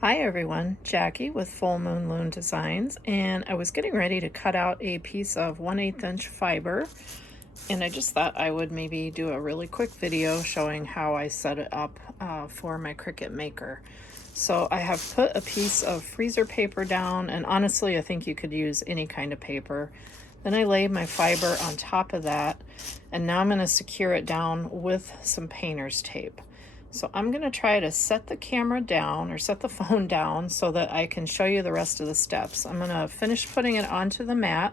Hi everyone, Jackie with Full Moon Loom Designs, and I was getting ready to cut out a piece of 1/8 inch fiber, and I just thought I would maybe do a really quick video showing how I set it up for my Cricut Maker. So I have put a piece of freezer paper down, and honestly I think you could use any kind of paper. Then I laid my fiber on top of that, and now I'm going to secure it down with some painter's tape. So I'm going to try to set the camera down or set the phone down so that I can show you the rest of the steps. I'm going to finish putting it onto the mat,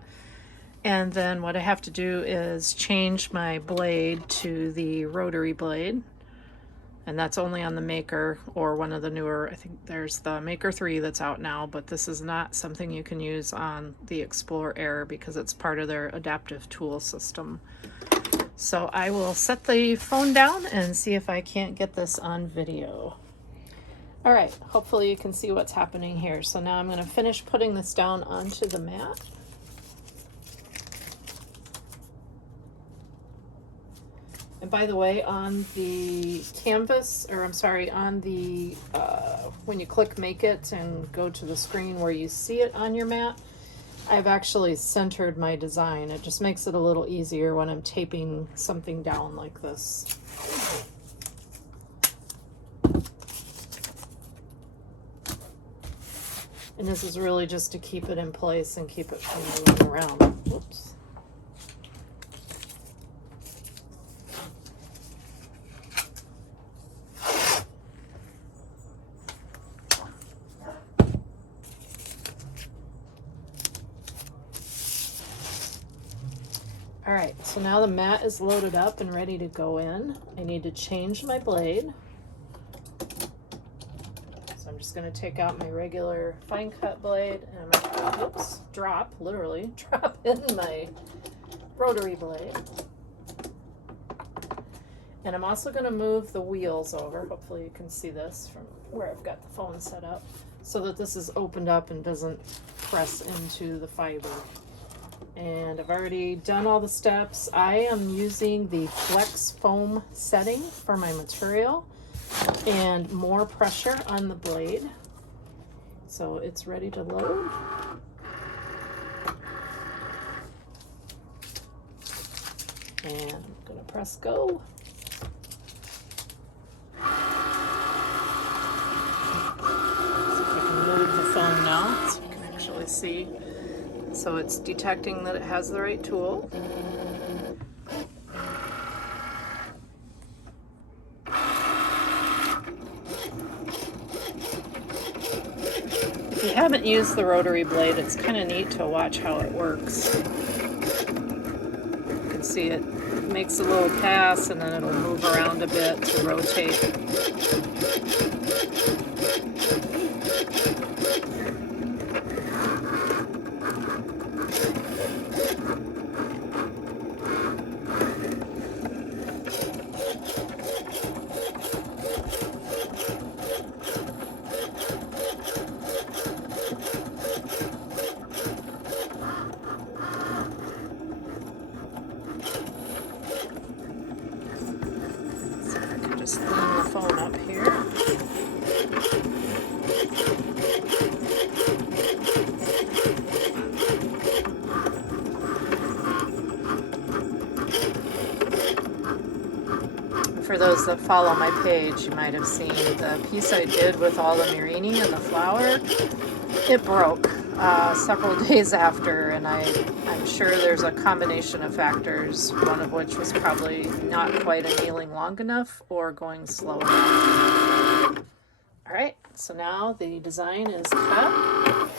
and then what I have to do is change my blade to the rotary blade, and that's only on the Maker or one of the newer. I think there's the Maker 3 that's out now, but this is not something you can use on the Explorer Air because it's part of their adaptive tool system. So I will set the phone down and see if I can't get this on video. All right, hopefully you can see what's happening here. So now I'm going to finish putting this down onto the mat. And by the way, on the canvas, or I'm sorry, on the, when you click Make It and go to the screen where you see it on your mat, I've actually centered my design. It just makes it a little easier when I'm taping something down like this. And this is really just to keep it in place and keep it from moving around. Whoops. All right, so now the mat is loaded up and ready to go in. I need to change my blade. So I'm just going to take out my regular fine cut blade and I'm going to, oops, literally drop in my rotary blade. And I'm also going to move the wheels over. Hopefully you can see this from where I've got the phone set up so that this is opened up and doesn't press into the fiber. And I've already done all the steps. I am using the flex foam setting for my material and more pressure on the blade. So it's ready to load. And I'm gonna press go. See if I can move the phone now so you can actually see. So it's detecting that it has the right tool. If you haven't used the rotary blade, it's kind of neat to watch how it works. You can see it makes a little pass and then it'll move around a bit to rotate. Just lean the phone up here. For those that follow my page, you might have seen the piece I did with all the Mirini and the flower. It broke several days after, and I'm sure there's a combination of factors, one of which was probably not quite annealing long enough or going slow enough. All right, so now the design is cut.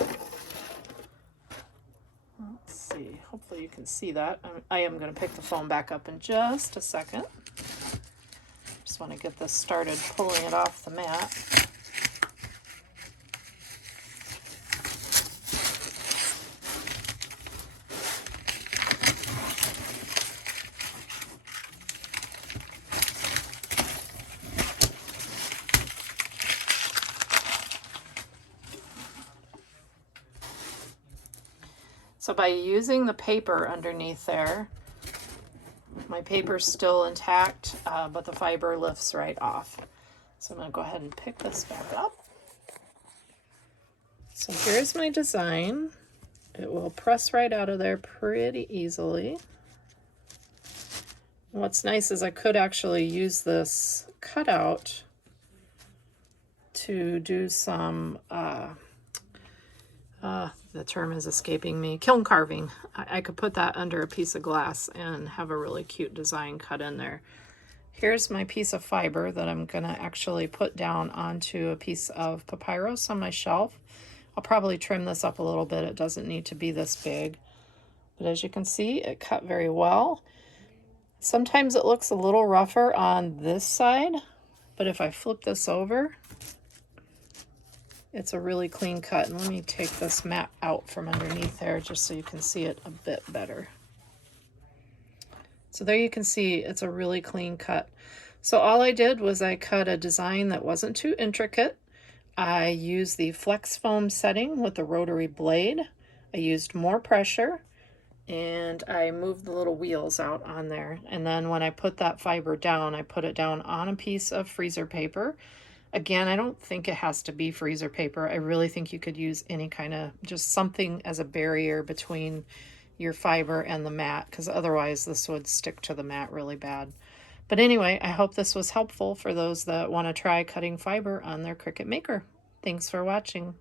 Let's see, hopefully you can see that. I am going to pick the phone back up in just a second. Just want to get this started pulling it off the mat. So by using the paper underneath there, my paper's still intact, but the fiber lifts right off. So I'm going to go ahead and pick this back up. So here's my design. It will press right out of there pretty easily. What's nice is I could actually use this cutout to do some, the term is escaping me, kiln carving. I could put that under a piece of glass and have a really cute design cut in there. Here's my piece of fiber that I'm gonna actually put down onto a piece of papyrus on my shelf. I'll probably trim this up a little bit. It doesn't need to be this big. But as you can see, it cut very well. Sometimes it looks a little rougher on this side, but if I flip this over, it's a really clean cut. And let me take this mat out from underneath there just so you can see it a bit better. So there you can see it's a really clean cut. So all I did was I cut a design that wasn't too intricate. I used the flex foam setting with the rotary blade. I used more pressure and I moved the little wheels out on there. And then when I put that fiber down, I put it down on a piece of freezer paper. Again, I don't think it has to be freezer paper. I really think you could use any kind of, just something as a barrier between your fiber and the mat, because otherwise this would stick to the mat really bad. But anyway, I hope this was helpful for those that want to try cutting fiber on their Cricut Maker. Thanks for watching.